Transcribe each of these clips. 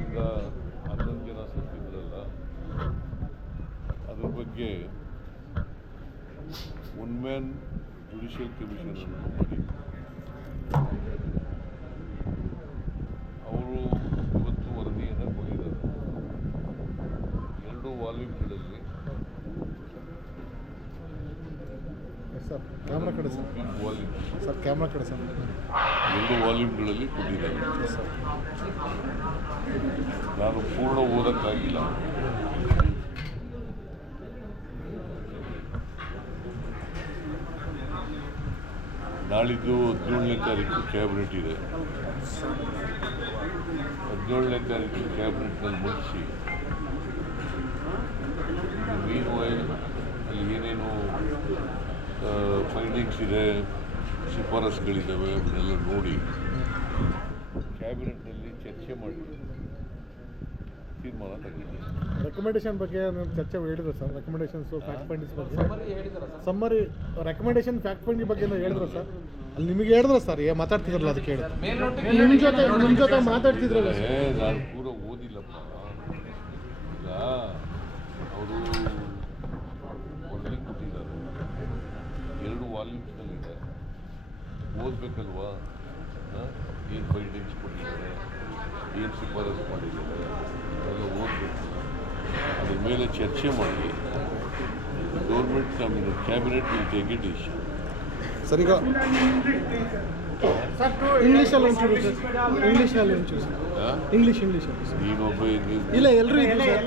ಈಗ ಹನ್ನೊಂದು ಜನ ಸತ್ತಿದ್ರಲ್ಲ ಅದ್ರ ಬಗ್ಗೆ ಒನ್ ಮ್ಯಾನ್ ಜುಡಿಷಿಯಲ್ ಕಮಿಷನ್ ಅನ್ನು ಮಾಡಿ ಸರ್ ಕ್ಯಾಮ್ರಾ ಕಡೆ ಸರ್ ವಾಲ್ಯೂಮ್ ಸರ್ ಕ್ಯಾಮ್ರಾ ಕಡೆ ಸರ್ ಎರಡು ವಾಲ್ಯೂಮ್ಗಳಲ್ಲಿ ಕೊಟ್ಟಿದ್ದಾರೆ ನಾನು ಪೂರ್ಣ ಓದಕ್ಕಾಗಿಲ್ಲ. ನಾಳಿದ್ದು ಹದಿನೇಳನೇ ತಾರೀಕು ಕ್ಯಾಬಿನೆಟ್ ಇದೆ. ಹದಿನೇಳನೇ ತಾರೀಕು ಕ್ಯಾಬಿನೆಟ್ನಲ್ಲಿ ಮುಗಿಸಿ ಮೀನ್ ಆಯಿಲ್ ಅಲ್ಲಿ ಏನೇನು ಫೈಂಡಿಂಗ್ಸ್ ಇದೆ ಶಿಫಾರಸ್ಗಳಿದ್ದಾವೆ ಅವನ್ನೆಲ್ಲ ನೋಡಿ. ಕ್ಯಾಬಿನೆಟ್ನಲ್ಲಿ ಚರ್ಚೆ ಮಾಡಿ. ತೀರ್ಮಾನ ತಗೊಂಡಿದ್ದೀನಿ ರೆಕಮೆಂಡೇಶನ್ ಬಗ್ಗೆ ನಾನು ಚರ್ಚೆ ಹೇಳಿದ್ರು ಸರ್? ರೆಕಮೆಂಡೇಶನ್ಸು ಫ್ಯಾಕ್ಟ್ ಫೈಂಡಿಂಗ್ಸ್ ಬಗ್ಗೆ? ಸಮ್ಮರಿ ರೆಕಮೆಂಡೇಶನ್ ಫ್ಯಾಕ್ಟ್ ಫೈಂಡಿಂಗ್ ಬಗ್ಗೆ ಹೇಳಿದ್ರು ಸರ್? ಅಲ್ಲಿ ನಿಮಗೆ ಹೇಳಿದ್ರು ಸರ್ ಏ ಮಾತಾಡ್ತಿದ್ರಲ್ಲ ಅದಕ್ಕೆ ಹೇಳಿದ್ರು ನಿಮ್ಮ ಜೊತೆ ನಿಮ್ಮ ಜೊತೆ ಮಾತಾಡ್ತಿದ್ರಲ್ಲ ನಾನು ಪೂರ ಓದಿಲ್ಲಪ್ಪ. ಅವರು ವರದಿ ಕೊಟ್ಟಿದ್ದಾರೆ ಎರಡು ವಾಲ್ಯೂಮ್ಸ್ನಲ್ಲಿದೆ. ಓದಬೇಕಲ್ವಾ? ಏನು ಫೈಂಡಿಂಗ್ಸ್ ಕೊಟ್ಟಿದ್ದಾರೆ? ಏನು ಶಿಫಾರಸು ಮಾಡಿದ್ದಾರೆ? ಎಲ್ಲ ಓದಬೇಕು. ಅದ್ರ ಮೇಲೆ ಚರ್ಚೆ ಮಾಡಿ. ಗೌರ್ಮೆಂಟ್ ನಮ್ಮದು cabinet will take it decision. Sir ಈಗ ಇಂಗ್ಲೀಷಲ್ಲಿ ಒಂಚೂರು ಸರ್. ಇಂಗ್ಲೀಷಲ್ಲಿ ಒಂಚೂರು ಸರ್. ಇಂಗ್ಲೀಷ್ ಇಂಗ್ಲೀಷ್ ಈಗ ನೀವು ಇಲ್ಲ ಎಲ್ಲರೂ ಇದೆ ಸರ್.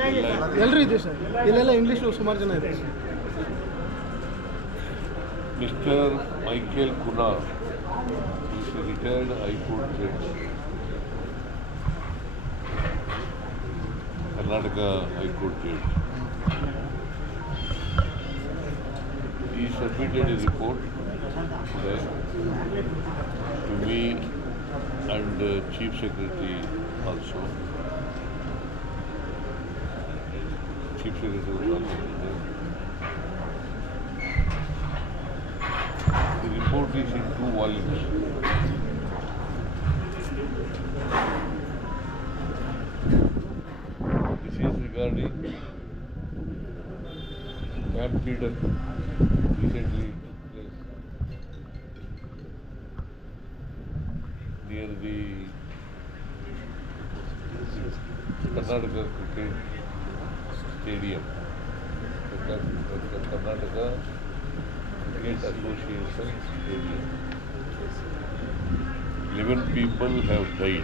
ಎಲ್ಲರೂ ಇದೆ ಸರ್. ಇಲ್ಲೆಲ್ಲ ಇಂಗ್ಲೀಷ್ ಸುಮಾರು ಜನ ಇದೆ sir. Mr. Michael Kunar is a retired High Court judge. Karnataka High Court judge. He submitted a report today to me and uh, Chief Secretary also. Chief Secretary was also. The report is in two volumes. This is regarding Camp Leader recently took place near the Karnataka Cricket Stadium. Karnataka Association. Eleven people have died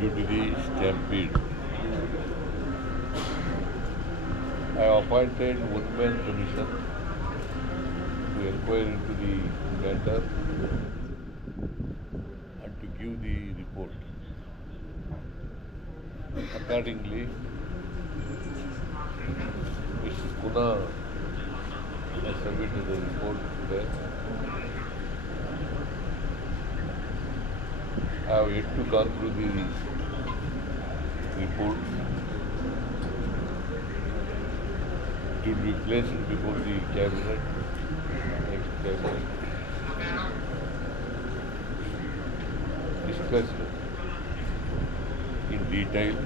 due to the stampede. I appointed one-man commission to inquire into the matter and to give the report. Accordingly, Mr. Kuna has submitted the report today. I have yet to gone through the report. to be placed before the cabinet, next cabinet. Discussed in detail.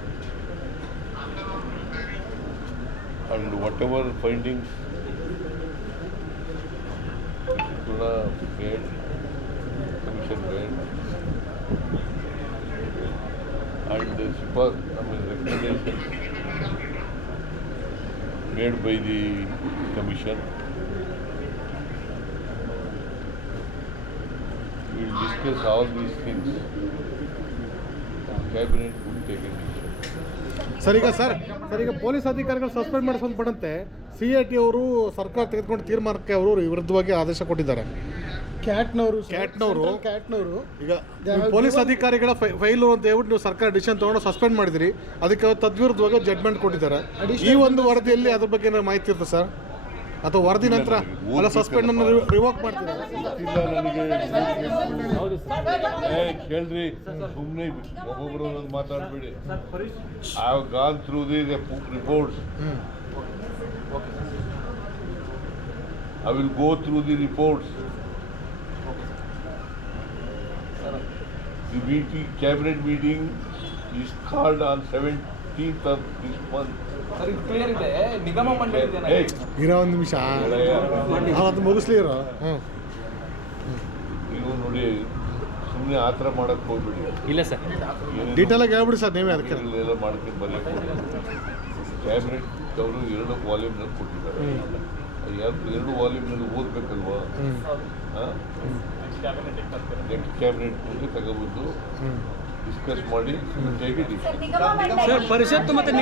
And whatever findings Made, and the super, I mean, recommendations made by the commission. We will discuss all these things cabinet will take a sir ಈಗ sir sir ಈಗ police ಅಧಿಕಾರಿಗಳು suspend ಮಾಡಿಸ್ಕೊಂಡ್ಬಡಂತೆ C I T ಅವರು ಸರ್ಕಾರ ತೆಗೆದುಕೊಂಡು ತೀರ್ಮಾನಕ್ಕೆ ಅವರು ವಿರುದ್ಧವಾಗಿ ಆದೇಶ ಕೊಟ್ಟಿದ್ದಾರೆ. ಕ್ಯಾಟ್ನವರು ಕ್ಯಾಟ್ನವರು ಕ್ಯಾಟ್ನವರು. ಈಗ ಪೊಲೀಸ್ ಅಧಿಕಾರಿಗಳ ಫೈ- ಫೈಲು ಅಂತ ಹೇಳ್ಬಿಟ್ಟು ನೀವು ಸರ್ಕಾರ ಡಿಸಿಷನ್ ತಗೊಂಡು ಸಸ್ಪೆಂಡ್ ಮಾಡಿದಿರಿ. ಅದಕ್ಕೆ ತದ್ವಿರುದ್ಧವಾಗಿ ಜಡ್ಮೆಂಟ್ ಕೊಟ್ಟಿದ್ದಾರೆ. ಈ ಒಂದು ವರದಿಯಲ್ಲಿ ಅದ್ರ ಬಗ್ಗೆ ಮಾಹಿತಿ ಇರುತ್ತೆ ಸರ್? ಅಥವಾ ವರದಿ ನಂತರ ಅಲ್ಲ ಸಸ್ಪೆಂಡ್ ಅನ್ನು ರಿವೋಕ್ ಮಾಡ್ತೀರಾ? I ನನಗೆ ಏ ಕೇಳ್ರಿ ಸುಮ್ಮನೆ ಒಬ್ಬೊಬ್ಬರು The meeting, I meeting is called on 7th keep up this one ನಿಗಮ ಮಂಡಳಿ ಇರೋ ಒಂದು ನಿಮಿಷ. ಅವತ್ತು ಮುಗಿಸ್ಲಿ ಇರೋ ಹ್ಞೂ ನೀವು ನೋಡಿ ಸುಮ್ಮನೆ ಆ ಥರ ಮಾಡೋಕ್ಕೆ ಹೋಗ್ಬಿಡಿ. ಇಲ್ಲ ಸರ್. ಡೀಟೇಲಾಗಿ ಹೇಳ್ಬಿಡಿ ಸರ್ ನೀವೇ ಅದಕ್ಕೆ. ಎಲ್ಲ ಮಾಡ್ಕೊಂಡು ಬರಲಿಕ್ಕೆ ಕ್ಯಾಬಿನೆಟ್ ಅವರು ಎರಡು ವಾಲ್ಯೂಮ್ನಲ್ಲಿ ಕೊಟ್ಟಿದ್ದಾರೆ. ಎರಡು ವಾಲ್ಯೂಮ್ ವಾಲ್ಯೂಮ್ನಲ್ಲಿ ಓದಬೇಕಲ್ವಾ? ನೆಕ್ಸ್ಟ್ ಕ್ಯಾಬಿನೆಟ್ ಮುಂದೆ ತಗೊಬಂದು discuss morning, we will take it. Sir, परिषद तो मग त्यांनी